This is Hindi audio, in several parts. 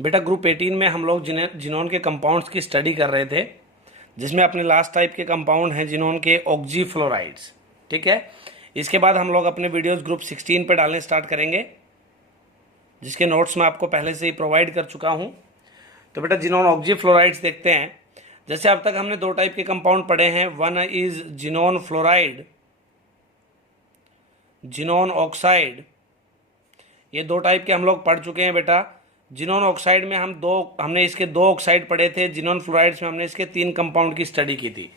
बेटा ग्रुप 18 में हम लोग जिनोन के कंपाउंड्स की स्टडी कर रहे थे, जिसमें अपने लास्ट टाइप के कंपाउंड हैं जिनोन के ऑक्सीफ्लोराइड्स। ठीक है, इसके बाद हम लोग अपने वीडियोस ग्रुप 16 पे डालने स्टार्ट करेंगे, जिसके नोट्स मैं आपको पहले से ही प्रोवाइड कर चुका हूँ। तो बेटा जिनोन ऑक्सीफ्लोराइड्स देखते हैं। जैसे अब तक हमने दो टाइप के कंपाउंड पढ़े हैं, one is xenon fluoride, xenon oxide. ये दो टाइप के हम लोग पढ़ चुके हैं बेटा। जिनोन ऑक्साइड में हमने इसके दो ऑक्साइड पढ़े थे। जिनोन फ्लोराइड्स में हमने इसके 3 कंपाउंड की स्टडी की थी।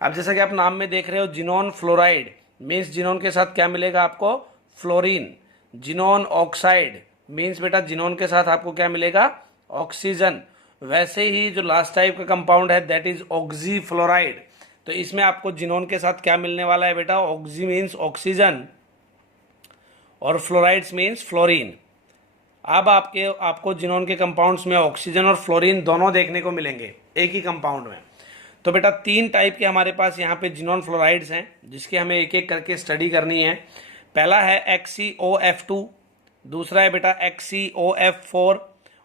अब जैसा कि आप नाम में देख रहे हो, जिनोन फ्लोराइड मीन्स जिनोन के साथ क्या मिलेगा आपको? फ्लोरीन। जिनोन ऑक्साइड मीन्स बेटा जिनोन के साथ आपको क्या मिलेगा? ऑक्सीजन। वैसे ही जो लास्ट टाइप का कंपाउंड है दैट इज ऑक्सीफ्लोराइड, तो इसमें आपको जिनोन के साथ क्या मिलने वाला है बेटा? ऑक्सी मीन्स ऑक्सीजन और फ्लोराइड्स मीन्स फ्लोरीन। अब आपको जिनोन के कंपाउंड्स में ऑक्सीजन और फ्लोरीन दोनों देखने को मिलेंगे एक ही कंपाउंड में। तो बेटा 3 टाइप के हमारे पास यहाँ पे जिनोन फ्लोराइड्स हैं, जिसकी हमें एक एक करके स्टडी करनी है। पहला है XCOF2, दूसरा है बेटा XCOF4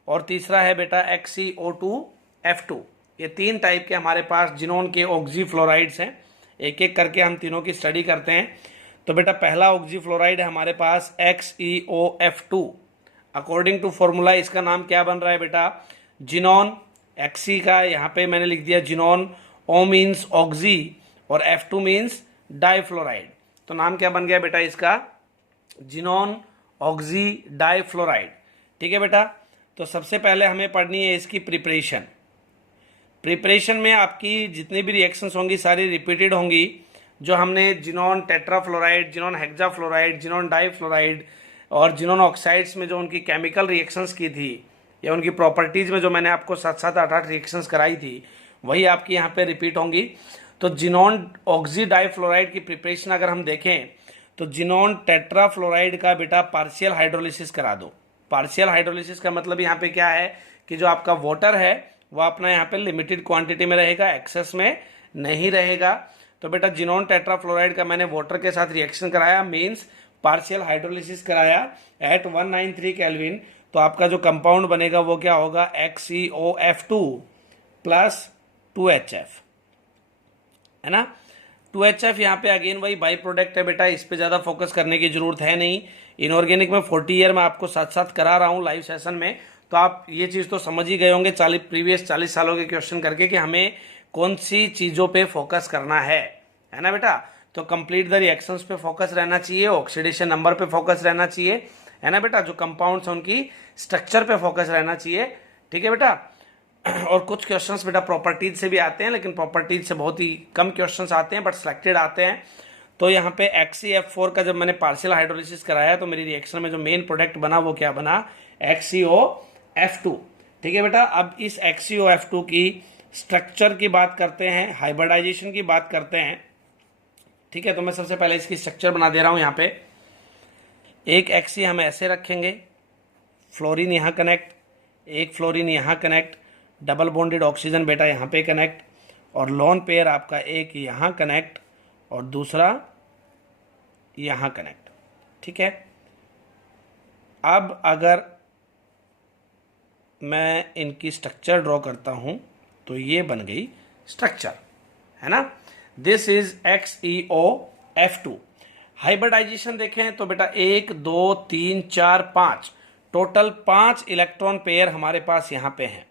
और तीसरा है बेटा XCO2F2। ये 3 टाइप के हमारे पास जिनोन के ऑक्सीफ्लोराइड्स हैं। एक एक करके हम तीनों की स्टडी करते हैं। तो बेटा पहला ऑक्सीफ्लोराइड है हमारे पास XeOF2। अकॉर्डिंग टू फॉर्मूला इसका नाम क्या बन रहा है बेटा? जिनोन। एक्सी का यहाँ पे मैंने लिख दिया जिनोन, O मीन्स ऑक्सी और F2 मीन्स डाइफ्लोराइड। तो नाम क्या बन गया बेटा इसका? Xenon oxy difluoride. ठीक है बेटा, तो सबसे पहले हमें पढ़नी है इसकी प्रिपरेशन। प्रिपरेशन में आपकी जितनी भी रिएक्शंस होंगी सारी रिपीटेड होंगी, जो हमने xenon tetrafluoride, xenon hexafluoride, xenon difluoride और जिनोन ऑक्साइड्स में जो उनकी केमिकल रिएक्शंस की थी या उनकी प्रॉपर्टीज़ में जो मैंने आपको 7-7, 8-8 रिएक्शंस कराई थी, वही आपकी यहाँ पे रिपीट होंगी। तो जिनोन ऑक्सी डाइफ्लोराइड की प्रिपरेशन अगर हम देखें तो जिनोन टेट्राफ्लोराइड का बेटा पार्शियल हाइड्रोलिसिस करा दो। पार्शियल हाइड्रोलिसिस का मतलब यहाँ पे क्या है कि जो आपका वाटर है वो अपना यहाँ पे लिमिटेड क्वांटिटी में रहेगा, एक्सेस में नहीं रहेगा। तो बेटा जिनोन टेट्राफ्लोराइड का मैंने वाटर के साथ रिएक्शन कराया, मीन्स पार्शियल हाइड्रोलिसिस कराया एट 193 केल्विन। तो आपका जो कंपाउंड बनेगा वो क्या होगा? XeOF2 प्लस 2HF, है ना। 2HF यहाँ पे अगेन वही बाई प्रोडक्ट है बेटा, इस पे ज़्यादा फोकस करने की जरूरत है नहीं। इनऑर्गेनिक में 40 ईयर में आपको साथ साथ करा रहा हूँ लाइव सेशन में, तो आप ये चीज़ तो समझ ही गए होंगे प्रीवियस 40 सालों के क्वेश्चन करके कि हमें कौन सी चीज़ों पे फोकस करना है ना बेटा। तो कंप्लीट द रिएक्शंस पे फोकस रहना चाहिए, ऑक्सीडेशन नंबर पे फोकस रहना चाहिए, है ना बेटा। जो कंपाउंड्स हैं उनकी स्ट्रक्चर पे फोकस रहना चाहिए। ठीक है बेटा। और कुछ क्वेश्चंस बेटा प्रॉपर्टीज से भी आते हैं, लेकिन प्रॉपर्टीज से बहुत ही कम क्वेश्चंस आते हैं, बट सिलेक्टेड आते हैं। तो यहाँ पे XeF4 का जब मैंने पार्शियल हाइड्रोलिसिस कराया तो मेरी रिएक्शन में जो मेन प्रोडक्ट बना वो क्या बना? XeOF2। ठीक है बेटा। अब इस XeOF2 की स्ट्रक्चर की बात करते हैं, हाइब्रिडाइजेशन की बात करते हैं। ठीक है, तो मैं सबसे पहले इसकी स्ट्रक्चर बना दे रहा हूं। यहाँ पे एक Xe हम ऐसे रखेंगे, फ्लोरीन यहाँ कनेक्ट, एक फ्लोरीन यहाँ कनेक्ट, डबल बॉन्डेड ऑक्सीजन बेटा यहाँ पे कनेक्ट, और लोन पेयर आपका एक यहाँ कनेक्ट और दूसरा यहाँ कनेक्ट। ठीक है। अब अगर मैं इनकी स्ट्रक्चर ड्रॉ करता हूं तो ये बन गई स्ट्रक्चर, है ना। This is XeOF2। हाइब्रिडाइजेशन देखें तो बेटा 1 2 3 4 5 टोटल 5 इलेक्ट्रॉन पेयर हमारे पास यहाँ पे हैं,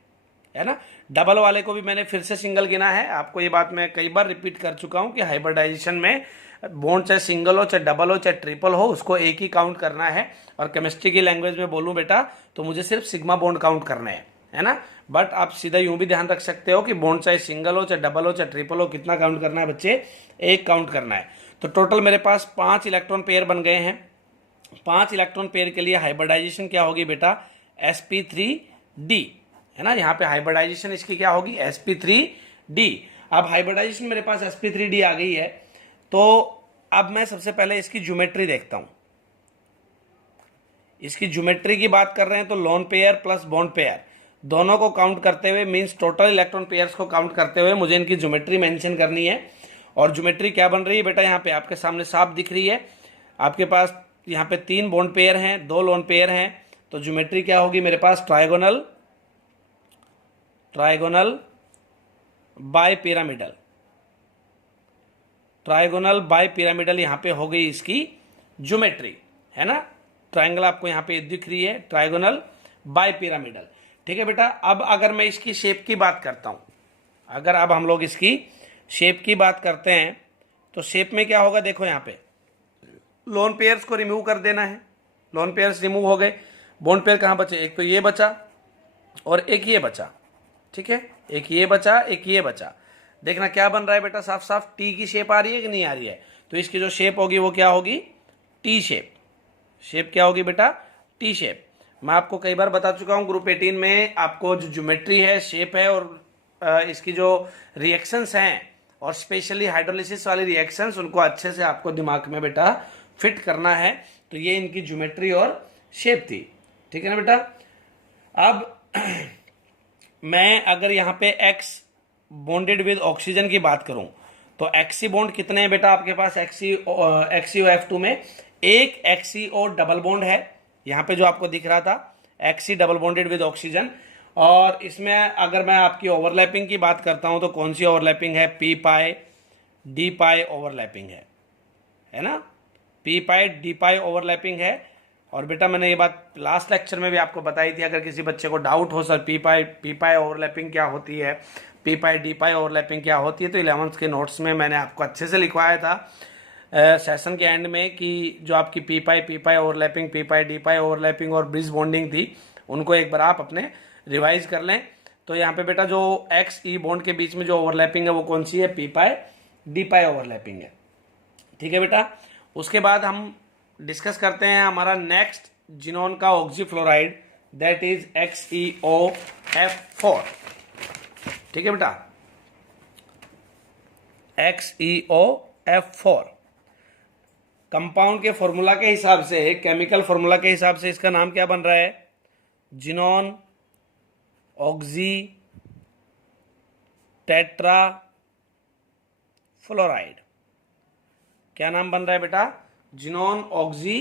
है ना। डबल वाले को भी मैंने फिर से सिंगल गिना है। आपको ये बात मैं कई बार रिपीट कर चुका हूँ कि हाइब्रिडाइजेशन में बॉन्ड चाहे सिंगल हो, चाहे डबल हो, चाहे ट्रिपल हो, उसको एक ही काउंट करना है। और केमिस्ट्री की लैंग्वेज में बोलूँ बेटा तो मुझे सिर्फ सिग्मा बॉन्ड काउंट करना है ना। बट आप सीधा यूं भी ध्यान रख सकते हो कि बॉन्ड चाहे सिंगल हो, चाहे डबल हो, चाहे ट्रिपल हो, कितना काउंट करना है बच्चे? एक काउंट करना है। तो टोटल मेरे पास 5 इलेक्ट्रॉन पेयर बन गए हैं। 5 इलेक्ट्रॉन पेयर के लिए हाइब्रिडाइजेशन क्या होगी बेटा? sp3d, है ना। यहाँ पे हाइब्रिडाइजेशन इसकी क्या होगी? sp3d। अब हाइब्रिडाइजेशन मेरे पास sp3d आ गई है, तो अब मैं सबसे पहले इसकी ज्योमेट्री देखता हूं। इसकी ज्योमेट्री की बात कर रहे हैं तो lone pair plus bond pair दोनों को काउंट करते हुए, मींस टोटल इलेक्ट्रॉन पेयर्स को काउंट करते हुए मुझे इनकी ज्योमेट्री मेंशन करनी है। और ज्योमेट्री क्या बन रही है बेटा? यहाँ पे आपके सामने साफ दिख रही है। आपके पास यहाँ पे 3 बॉन्ड पेयर हैं, 2 लोन पेयर हैं, तो ज्योमेट्री क्या होगी मेरे पास? Trigonal trigonal bipyramidal, trigonal bipyramidal यहां पे हो गई इसकी ज्योमेट्री, है ना। ट्राइंगल आपको यहां पे दिख रही है, ट्राइगोनल बाय पिरामिडल। ठीक है बेटा, अब अगर मैं इसकी शेप की बात करता हूं, अगर अब हम लोग इसकी शेप की बात करते हैं तो शेप में क्या होगा, देखो यहां पे लोन पेयर्स को रिमूव कर देना है, लोन पेयर्स रिमूव हो गए, बॉन्ड पेयर कहां बचे, एक तो ये बचा और एक ये बचा। ठीक है, एक ये बचा, एक ये बचा। देखना क्या बन रहा है बेटा, साफ साफ टी की शेप आ रही है कि नहीं आ रही है। तो इसकी जो शेप होगी वो क्या होगी, टी शेप। शेप क्या होगी बेटा, टी शेप। मैं आपको कई बार बता चुका हूं ग्रुप 18 में आपको जो ज्योमेट्री है, शेप है और इसकी जो रिएक्शंस हैं और स्पेशली हाइड्रोलिसिस वाली रिएक्शंस, उनको अच्छे से आपको दिमाग में बेटा फिट करना है। तो ये इनकी ज्योमेट्री और शेप थी। ठीक है ना बेटा। अब मैं अगर यहाँ पे X बॉन्डेड विद ऑक्सीजन की बात करूं तो एक्सी बॉन्ड कितने हैं बेटा आपके पास, XeO में एक XeO डबल बॉन्ड है, यहाँ पे जो आपको दिख रहा था Xe double bonded with oxygen. और इसमें अगर मैं आपकी ओवरलैपिंग की बात करता हूं तो कौन सी ओवरलैपिंग है, पी पाई डी पाई ओवरलैपिंग है ना, पी पाई डी पाई ओवरलैपिंग है। और बेटा मैंने ये बात लास्ट लेक्चर में भी आपको बताई थी, अगर किसी बच्चे को डाउट हो सर पी पाई ओवरलैपिंग क्या होती है, पी पाई डी पाई ओवरलैपिंग क्या होती है, तो 11th के नोट्स में मैंने आपको अच्छे से लिखवाया था सेशन के एंड में कि जो आपकी पी पाई ओवरलैपिंग, पी पाई डी पाई ओवरलैपिंग और ब्रिज बॉन्डिंग थी, उनको एक बार आप अपने रिवाइज कर लें। तो यहाँ पे बेटा जो एक्स ई बॉन्ड के बीच में जो ओवरलैपिंग है वो कौन सी है, पी पाई डी पाई ओवरलैपिंग है। ठीक है बेटा। उसके बाद हम डिस्कस करते हैं हमारा नेक्स्ट जिनोन का ऑक्सीफ्लोराइड, दैट इज XeOF4। ठीक है बेटा, XeOF4 कंपाउंड के फॉर्मूला के हिसाब से, केमिकल फॉर्मूला के हिसाब से इसका नाम क्या बन रहा है, जिनोन ऑक्सी टेट्रा फ्लोराइड। क्या नाम बन रहा है बेटा, xenon oxy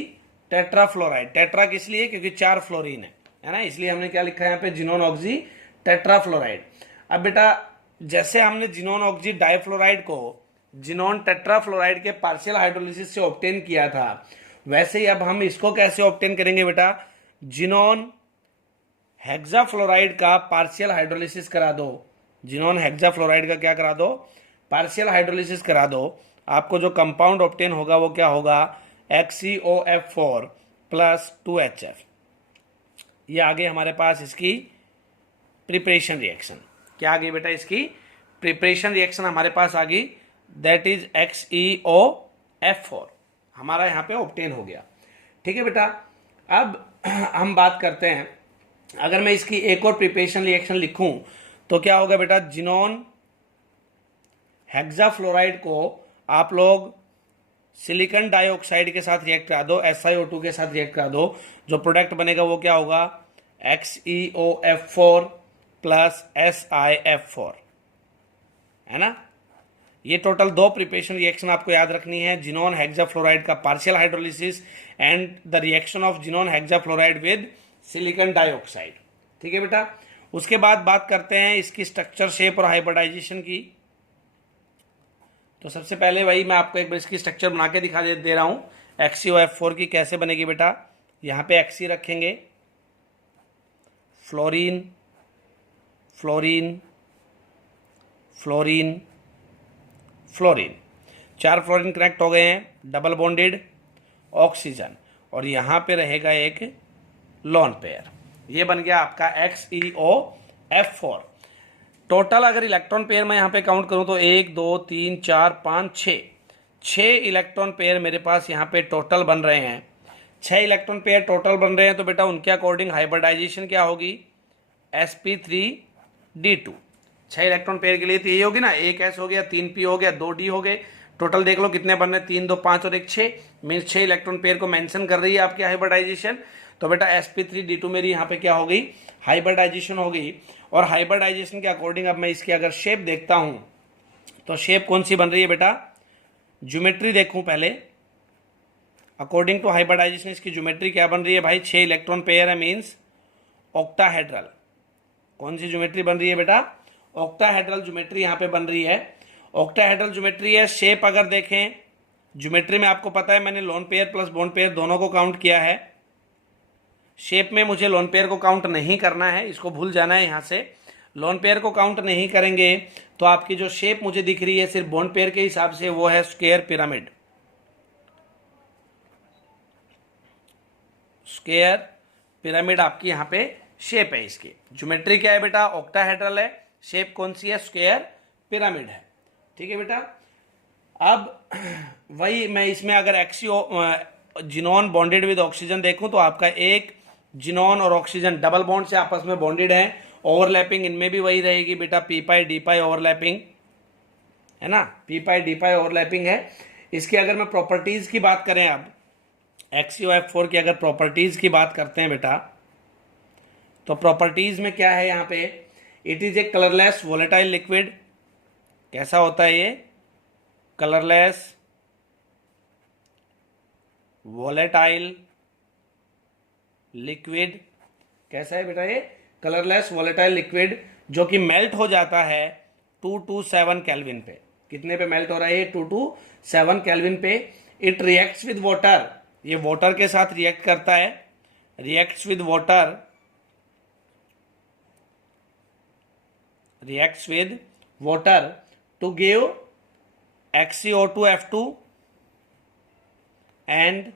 tetra fluoride. Tetra किस लिए, क्योंकि 4 फ्लोरीन है ना, इसलिए हमने क्या लिखा है यहाँ पे, जिनोन ऑक्सी टेट्रा फ्लोराइड। अब बेटा जैसे हमने जिनोन ऑक्सी डाइफ्लोराइड को जिनोन टेट्रा फ्लोराइड के पार्शियल हाइड्रोलिसिस से ऑब्टेन किया था, वैसे ही अब हम इसको कैसे ऑब्टेन करेंगे बेटा, जिनोन हेक्साफ्लोराइड का पार्शियल हाइड्रोलिसिस करा दो, जिनोन हेक्साफ्लोराइड का क्या करा दो, पार्शियल हाइड्रोलिसिस करा दो। आपको जो कंपाउंड ऑब्टेन होगा वो क्या होगा, XeOF4 प्लस 2HF। ये आगे हमारे पास इसकी प्रिपरेशन रिएक्शन, क्या आ गई बेटा, इसकी प्रिपरेशन रिएक्शन हमारे पास आ गई, दैट इज XeOF4 हमारा यहाँ पे ऑब्टेन हो गया। ठीक है बेटा। अब हम बात करते हैं, अगर मैं इसकी एक और प्रिपरेशन रिएक्शन लिखूं तो क्या होगा बेटा, जिनोन हेक्साफ्लोराइड को आप लोग सिलिकॉन डाइऑक्साइड के साथ रिएक्ट करा दो, SiO2 के साथ रिएक्ट करा दो, जो प्रोडक्ट बनेगा वो क्या होगा, XeOF4 प्लस SiF4, है ना। ये टोटल 2 प्रिपरेशन रिएक्शन आपको याद रखनी है, जिनोन हेक्साफ्लोराइड का partial hydrolysis and the reaction of xenon hexafluoride with silicon dioxide. ठीक है बेटा। उसके बाद बात करते हैं इसकी स्ट्रक्चर, शेप और हाइब्रिडाइजेशन की। तो सबसे पहले भाई मैं आपको एक बार इसकी स्ट्रक्चर बना के दिखा दे रहा हूं XeOF4 की कैसे बनेगी बेटा। यहां पे Xe रखेंगे, fluorine fluorine fluorine fluorine, 4 fluorine connect हो गए हैं, डबल बॉन्डेड ऑक्सीजन, और यहां पे रहेगा एक लोन पेयर। ये बन गया आपका XeOF4। टोटल अगर इलेक्ट्रॉन पेयर मैं यहाँ पे काउंट करूँ तो 1 2 3 4 5 6 इलेक्ट्रॉन पेयर मेरे पास यहाँ पे टोटल बन रहे हैं। 6 इलेक्ट्रॉन पेयर टोटल बन रहे हैं, तो बेटा उनके अकॉर्डिंग हाइब्रिडाइजेशन क्या होगी, sp3d2। 6 इलेक्ट्रॉन पेयर के लिए तो यही होगी ना, 1 s हो गया, 3 p हो गया, 2 d हो गए। टोटल देख लो कितने बन रहे, 3 2 5 और 1 6, मीन्स 6 इलेक्ट्रॉन पेयर को मेंशन कर रही है आपकी हाइब्रिडाइजेशन। तो बेटा sp3d2 मेरी यहाँ पे क्या हो गई, हाइब्रिडाइजेशन हो गई। और हाइब्रिडाइजेशन के अकॉर्डिंग अब मैं इसकी अगर शेप देखता हूं तो शेप कौन सी बन रही है बेटा, ज्योमेट्री देखूं पहले। अकॉर्डिंग टू हाइब्रिडाइजेशन इसकी ज्योमेट्री क्या बन रही है भाई, 6 इलेक्ट्रॉन पेयर है, मीन्स ऑक्टाहेड्रल। कौन सी ज्योमेट्री बन रही है बेटा? ऑक्टाहेड्रल ज्योमेट्री यहाँ पे बन रही है। ऑक्टाहेड्रल ज्योमेट्री है। शेप अगर देखें, ज्योमेट्री में आपको पता है मैंने lone pair plus bond pair दोनों को काउंट किया है। शेप में मुझे लोन पेयर को काउंट नहीं करना है, इसको भूल जाना है। यहाँ से लोन पेयर को काउंट नहीं करेंगे तो आपकी जो शेप मुझे दिख रही है सिर्फ बॉन्ड पेयर के हिसाब से, वो है स्क्वायर पिरामिड। स्क्वायर पिरामिड आपकी यहाँ पे शेप है। इसकी ज्योमेट्री क्या है बेटा? ऑक्टाहेड्रल है। शेप कौन सी है? स्क्वायर पिरामिड है। ठीक है बेटा। अब वही मैं इसमें अगर जिनोन बॉन्डेड विद ऑक्सीजन देखूं तो आपका एक जिनोन और ऑक्सीजन डबल बॉन्ड से आपस में बॉन्डेड है। ओवरलैपिंग इनमें भी वही रहेगी बेटा, पी पाई डी पाई ओवरलैपिंग है ना, पी पाई डी पाई ओवरलैपिंग है। इसकी अगर मैं प्रॉपर्टीज की बात करें, अब XeOF4 की अगर प्रॉपर्टीज की बात करते हैं बेटा, तो प्रॉपर्टीज में क्या है यहाँ पे? It is a colourless volatile liquid. कैसा होता है ये? Colourless volatile liquid. कैसा है बेटा ये? कलरलेस वोलेटाइल लिक्विड, जो कि मेल्ट हो जाता है 227 केल्विन पे। कितने पे मेल्ट हो रहा है ये? 227 केल्विन पे। इट रिएक्ट्स विद वाटर, ये वाटर के साथ रिएक्ट करता है। Reacts with water, reacts with water to give XeO2F2 and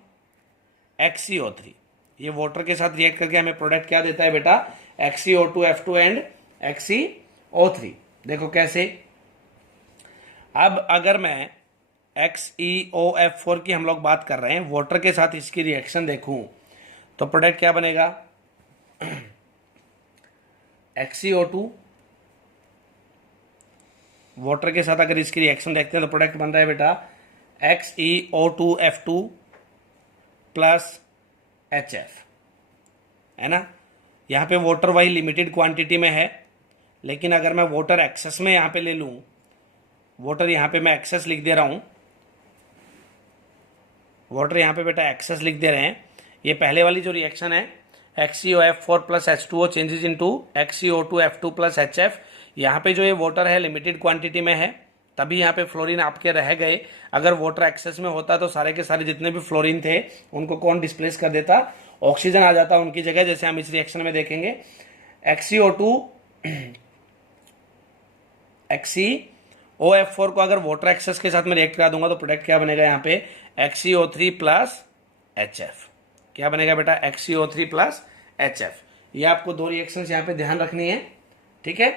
XeO3। ये वाटर के साथ रिएक्ट करके हमें प्रोडक्ट क्या देता है बेटा? XeO2F2 and XeO3। देखो कैसे। अब अगर मैं XeOF4 की हम लोग बात कर रहे हैं, वाटर के साथ इसकी रिएक्शन देखूं तो प्रोडक्ट क्या बनेगा? XeO2, वाटर के साथ अगर इसकी रिएक्शन देखते हैं तो प्रोडक्ट बन रहा है बेटा XeO2F2 प्लस HF, है ना। यहाँ पे वाटर वही लिमिटेड क्वांटिटी में है, लेकिन अगर मैं वाटर एक्सेस में यहाँ पे ले लूँ, वाटर यहाँ पे मैं एक्सेस लिख दे रहा हूँ, वाटर यहाँ पे बेटा एक्सेस लिख दे रहे हैं। ये पहले वाली जो रिएक्शन है XeOF4 plus H2O changes into XeO2F2 plus HF, यहाँ पे जो ये वाटर है लिमिटेड क्वांटिटी में है, तभी यहाँ पे फ्लोरीन आपके रह गए। अगर वाटर एक्सेस में होता तो सारे के सारे जितने भी फ्लोरीन थे उनको कौन डिस्प्लेस कर देता? ऑक्सीजन आ जाता उनकी जगह, जैसे हम इस रिएक्शन में देखेंगे। XeOF4 को अगर वाटर एक्सेस के साथ में रिएक्ट करा दूंगा तो प्रोडक्ट क्या बनेगा? यहाँ पे XeO3 प्लस HF। क्या बनेगा बेटा? XeO3 plus HF। ये आपको दो रिएक्शंस यहाँ पे ध्यान रखनी है। ठीक है।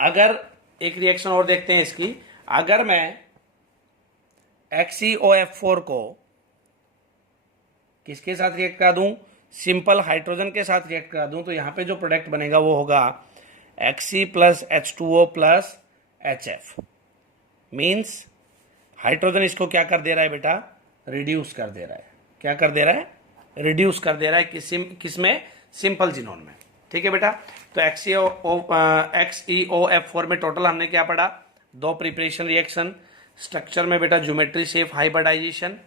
अगर एक रिएक्शन और देखते हैं इसकी, अगर मैं XeOF4 को किसके साथ रिएक्ट करा दूं? सिंपल हाइड्रोजन के साथ रिएक्ट करा दूं तो यहाँ पे जो प्रोडक्ट बनेगा वो होगा Xe plus H2O plus HF। Means hydrogen इसको क्या कर दे रहा है बेटा? रिड्यूस कर दे रहा है। क्या कर दे रहा है? रिड्यूस कर दे रहा है। किसमें? सिंपल जिनोन में। ठीक है बेटा। तो XeOF4 में टोटल हमने क्या पढ़ा? दो प्रिपरेशन रिएक्शन। स्ट्रक्चर में बेटा geometry, shape, hybridisation,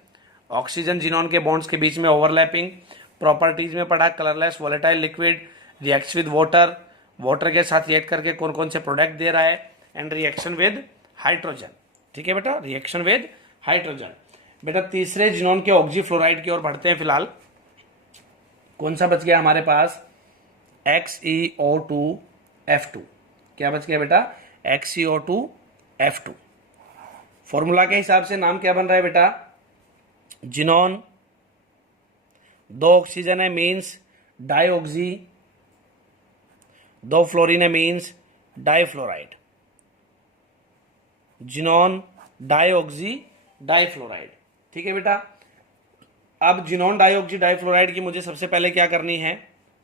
oxygen xenon के बॉन्ड्स के बीच में ओवरलैपिंग। प्रॉपर्टीज में पढ़ा colourless volatile liquid, reacts with water, water के साथ रिएक्ट करके कौन कौन से प्रोडक्ट दे रहा है, एंड रिएक्शन विद हाइड्रोजन। ठीक है बेटा, रिएक्शन विद हाइड्रोजन। बेटा तीसरे जिनोन के ऑक्सीफ्लोराइड की ओर बढ़ते हैं। फिलहाल कौन सा बच गया हमारे पास? XeO2F2। क्या बच गया बेटा? XeO2F2। फॉर्मूला के हिसाब से नाम क्या बन रहा है बेटा? जिनोन, दो ऑक्सीजन है मीन्स डाईऑक्सी, दो फ्लोरीन है means difluoride. Xenon, dioxy, difluoride. ठीक है बेटा। अब जिनोन डाईऑक्सी डाईफ्लोराइड की मुझे सबसे पहले क्या करनी है?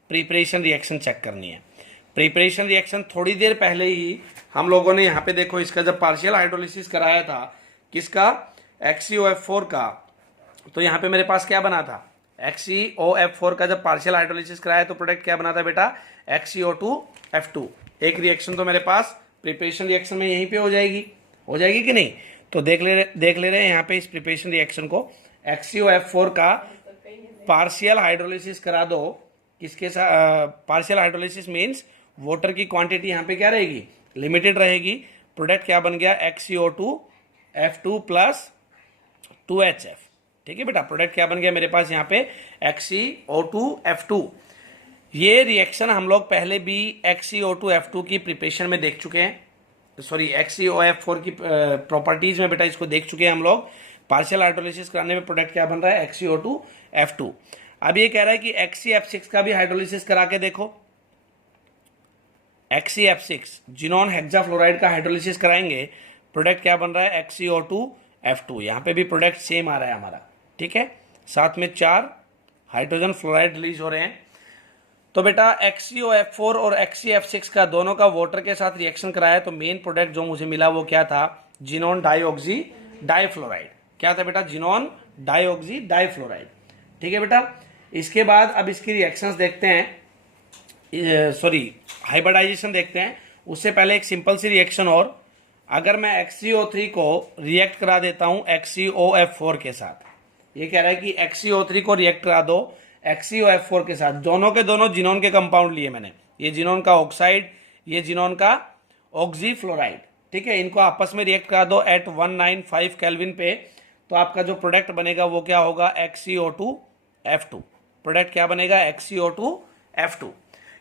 प्रिपरेशन रिएक्शन चेक करनी है। प्रिपरेशन रिएक्शन थोड़ी देर पहले ही हम लोगों ने यहाँ पे देखो इसका जब पार्शियल हाइड्रोलिसिस कराया था, किसका? XeOF4 का, तो यहाँ पे मेरे पास क्या बना था? XeOF4 का जब पार्शियल हाइड्रोलिसिस कराया तो प्रोडक्ट क्या बना था बेटा? XeO2F2। एक रिएक्शन तो मेरे पास प्रिपरेशन रिएक्शन में यहीं पे हो जाएगी कि नहीं? तो देख ले रहे हैं यहाँ पे इस प्रिपरेशन रिएक्शन को। XeOF4 का पार्शियल हाइड्रोलिसिस करा दो, किसके साथ? पार्शियल हाइड्रोलिसिस मीन्स वाटर की क्वांटिटी यहाँ पे क्या रहेगी, लिमिटेड रहेगी। प्रोडक्ट क्या बन गया, XCO2F2 प्लस 2HF। ठीक है बेटा, प्रोडक्ट क्या बन गया मेरे पास यहाँ पे, XCO2F2। ये रिएक्शन हम लोग पहले भी XCO2F2 की प्रिपरेशन में देख चुके हैं, सॉरी XCOF4 की प्रॉपर्टीज में बेटा इसको देख चुके हैं हम लोग। पार्शियल हाइड्रोलिसिस कराने में प्रोडक्ट क्या बन रहा है, XCO2F2। अब ये कह रहा है कि XCF6 का भी हाइड्रोलिसिस करा के देखो। XCF6 जिनोन हेक्साफ्लोराइड का हाइड्रोलिसिस कराएंगे, प्रोडक्ट क्या बन रहा है, XCO2F2। यहाँ पे भी प्रोडक्ट सेम आ रहा है हमारा। ठीक है, साथ में 4 हाइड्रोजन फ्लोराइड रिलीज हो रहे हैं। तो बेटा XCOF4 और XCF6 का दोनों का वाटर के साथ रिएक्शन कराया, तो मेन प्रोडक्ट जो मुझे मिला वो क्या था, जिनोन डाइऑक्सी डाइफ्लोराइड। क्या था बेटा, जिनोन डाइऑक्सी डाइफ्लोराइड। ठीक है बेटा, इसके बाद अब इसकी रिएक्शंस देखते हैं, सॉरी हाइब्रिडाइजेशन देखते हैं। उससे पहले एक सिंपल सी रिएक्शन और, अगर मैं XCO3 को रिएक्ट करा देता हूं XCOF4 के साथ, ये कह रहा है कि XCO3 को रिएक्ट करा दो XCOF4 के साथ, दोनों के दोनों जिनोन के कंपाउंड लिए मैंने, ये जिनोन का ऑक्साइड, ये जिनोन का ऑक्सीफ्लोराइड। ठीक है, इनको आपस में रिएक्ट करा दो एट 195 केल्विन पे, तो आपका जो प्रोडक्ट बनेगा वो क्या होगा, XCO2F2। प्रोडक्ट क्या बनेगा, XCO2F2।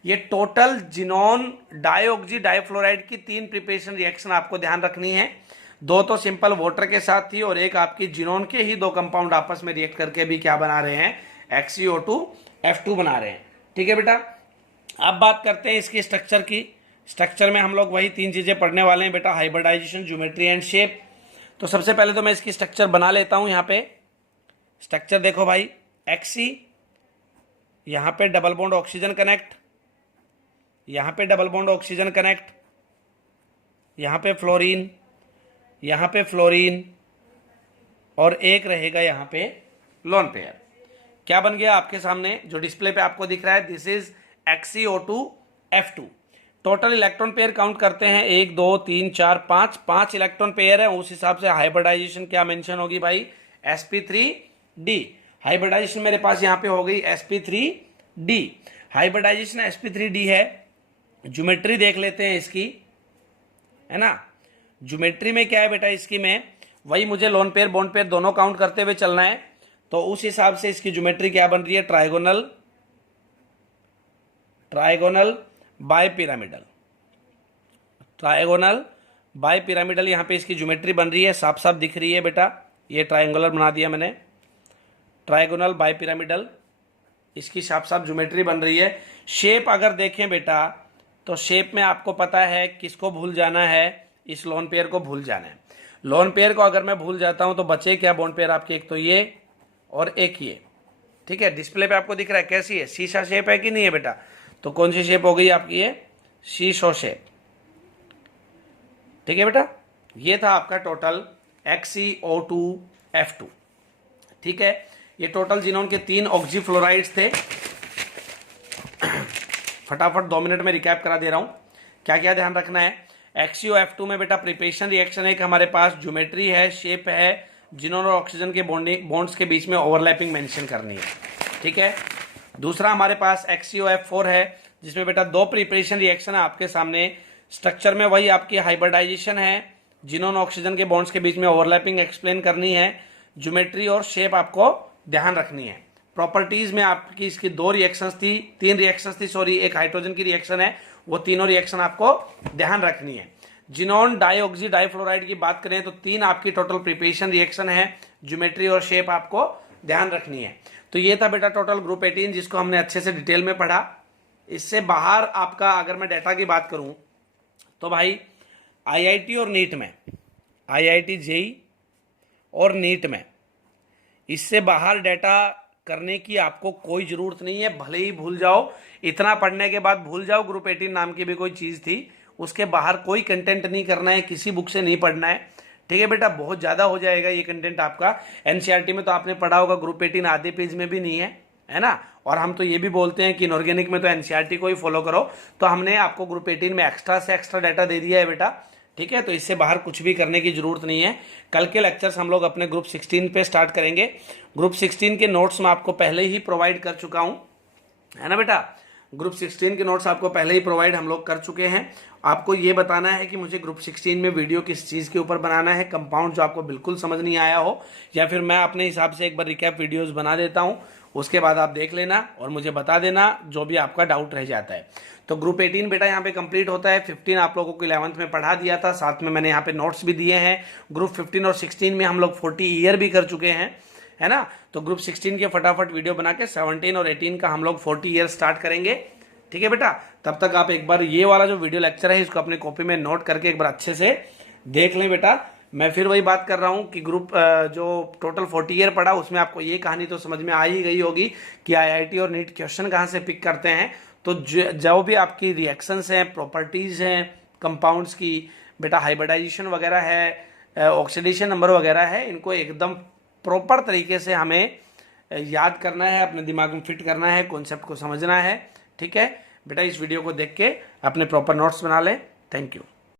ये टोटल जिनोन डाइऑक्सी डाइफ्लोराइड की 3 प्रिपरेशन रिएक्शन आपको ध्यान रखनी है। 2 तो सिंपल वाटर के साथ थी और एक आपकी जिनोन के ही 2 कंपाउंड आपस में रिएक्ट करके भी क्या बना रहे हैं, XCO2F2 बना रहे हैं। ठीक है बेटा, अब बात करते हैं इसकी स्ट्रक्चर की। स्ट्रक्चर में हम लोग वही 3 चीजें पढ़ने वाले हैं बेटा, हाइब्रिडाइजेशन, ज्योमेट्री एंड शेप। तो सबसे पहले तो मैं इसकी स्ट्रक्चर बना लेता हूं। यहाँ पे स्ट्रक्चर देखो भाई, XC, यहाँ पे डबल बॉन्ड ऑक्सीजन कनेक्ट, यहाँ पे डबल बॉन्ड ऑक्सीजन कनेक्ट, यहाँ पे फ्लोरीन, यहाँ पे फ्लोरीन, और एक रहेगा यहाँ पे लोन पेयर। क्या बन गया आपके सामने जो डिस्प्ले पे आपको दिख रहा है, this is XCO2F2। Total electron pair count करते हैं, 1 2 3 4 5 इलेक्ट्रॉन पेयर है। उस हिसाब से हाइब्रिडाइजेशन क्या मेंशन होगी भाई, sp3d। हाइब्रिडाइजेशन मेरे पास यहाँ पे हो गई sp3d। हाइब्रिडाइजेशन sp3d है। ज्योमेट्री देख लेते हैं इसकी, है ना। ज्योमेट्री में क्या है बेटा, इसकी में वही मुझे लोन पेयर बॉन्ड पेयर दोनों काउंट करते हुए चलना है। तो उस हिसाब से इसकी ज्योमेट्री क्या बन रही है, trigonal bipyramidal, trigonal bipyramidal यहाँ पे इसकी ज्योमेट्री बन रही है, साफ साफ दिख रही है बेटा। ये ट्राइंगुलर बना दिया मैंने, ट्राइगोनल बाय पिरामिडल, इसकी साफ साफ ज्योमेट्री बन रही है। शेप अगर देखें बेटा, तो शेप में आपको पता है किसको भूल जाना है, इस लोन पेयर को भूल जाना है। लोन पेयर को अगर मैं भूल जाता हूं तो बचे क्या बॉन्ड पेयर आपके, एक तो ये और एक ये। ठीक है, डिस्प्ले पे आपको दिख रहा है कैसी है, शीशा शेप है कि नहीं है बेटा, तो कौन सी शेप हो गई आपकी, ये शीशो शेप। ठीक है बेटा, ये था आपका टोटल XCO2F2। ठीक है, ये टोटल जिनोन के 3 ऑक्सीफ्लोराइड्स थे। फटाफट 2 मिनट में रिकैप करा दे रहा हूं, क्या क्या ध्यान रखना है। XCOF2 में बेटा प्रिपरेशन रिएक्शन है कि हमारे पास ज्योमेट्री है, शेप है, जिनोन और ऑक्सीजन के बॉन्ड्स के बीच में ओवरलैपिंग मेंशन करनी है। ठीक है, दूसरा हमारे पास XCOF4 है, जिसमें बेटा 2 प्रिपरेशन रिएक्शन है आपके सामने। स्ट्रक्चर में वही आपकी हाइब्रिडाइजेशन है, जिनोन ऑक्सीजन के बॉन्ड्स के बीच में ओवरलैपिंग एक्सप्लेन करनी है, ज्योमेट्री और शेप आपको ध्यान रखनी है। प्रॉपर्टीज में आपकी इसकी 2 रिएक्शंस थी, 3 रिएक्शंस थी सॉरी, एक हाइड्रोजन की रिएक्शन है, वो तीनों रिएक्शन आपको ध्यान रखनी है। जिनोन डाइऑक्सी डाइफ्लोराइड की बात करें तो 3 आपकी टोटल प्रिपरेशन रिएक्शन है, ज्योमेट्री और शेप आपको ध्यान रखनी है। तो ये था बेटा टोटल ग्रुप 18, जिसको हमने अच्छे से डिटेल में पढ़ा। इससे बाहर आपका अगर मैं डाटा की बात करूं तो भाई IIT और नीट में, IIT JEE और नीट में, इससे बाहर डाटा करने की आपको कोई जरूरत नहीं है। भले ही भूल जाओ, इतना पढ़ने के बाद भूल जाओ ग्रुप 18 नाम की भी कोई चीज थी, उसके बाहर कोई कंटेंट नहीं करना है, किसी बुक से नहीं पढ़ना है। ठीक है बेटा, बहुत ज्यादा हो जाएगा ये कंटेंट आपका। NCERT में तो आपने पढ़ा होगा ग्रुप 18 आधे पेज में भी नहीं है ना। और हम तो ये भी बोलते हैं कि इनऑर्गेनिक में तो NCERT को ही फॉलो करो, तो हमने आपको ग्रुप 18 में एक्स्ट्रा से एक्स्ट्रा डाटा दे दिया है बेटा। ठीक है, तो इससे बाहर कुछ भी करने की जरूरत नहीं है। कल के लेक्चर्स हम लोग अपने ग्रुप 16 पे स्टार्ट करेंगे। ग्रुप 16 के नोट्स मैं आपको पहले ही प्रोवाइड कर चुका हूं, है ना बेटा। ग्रुप 16 के नोट्स आपको पहले ही प्रोवाइड हम लोग कर चुके हैं। आपको ये बताना है कि मुझे ग्रुप 16 में वीडियो किस चीज़ के ऊपर बनाना है, कंपाउंड जो आपको बिल्कुल समझ नहीं आया हो, या फिर मैं अपने हिसाब से एक बार रिकैप वीडियोस बना देता हूँ, उसके बाद आप देख लेना और मुझे बता देना जो भी आपका डाउट रह जाता है। तो ग्रुप 18 बेटा यहाँ पे कंप्लीट होता है। 15 आप लोगों को 11th में पढ़ा दिया था, साथ में मैंने यहाँ पे नोट्स भी दिए हैं। ग्रुप 15 और 16 में हम लोग 40 ईयर भी कर चुके हैं, है ना। तो ग्रुप 16 के फटाफट वीडियो बना के 17 और 18 का हम लोग 40 ईयर स्टार्ट करेंगे, ठीक है बेटा। तब तक आप एक बार ये वाला जो वीडियो लेक्चर है इसको अपने कॉपी में नोट करके एक बार अच्छे से देख लें बेटा। मैं फिर वही बात कर रहा हूँ कि ग्रुप जो टोटल 40 ईयर पढ़ा उसमें आपको ये कहानी तो समझ में आ ही गई होगी कि आईआईटी और नीट क्वेश्चन कहाँ से पिक करते हैं। तो जो भी आपकी रिएक्शंस हैं, प्रॉपर्टीज़ हैं कंपाउंड्स की बेटा, हाइब्रिडाइजेशन वगैरह है, ऑक्सीडेशन नंबर वगैरह है, इनको एकदम प्रॉपर तरीके से हमें याद करना है, अपने दिमाग में फिट करना है, कॉन्सेप्ट को समझना है, ठीक है बेटा। इस वीडियो को देख के अपने प्रॉपर नोट्स बना लें। Thank you.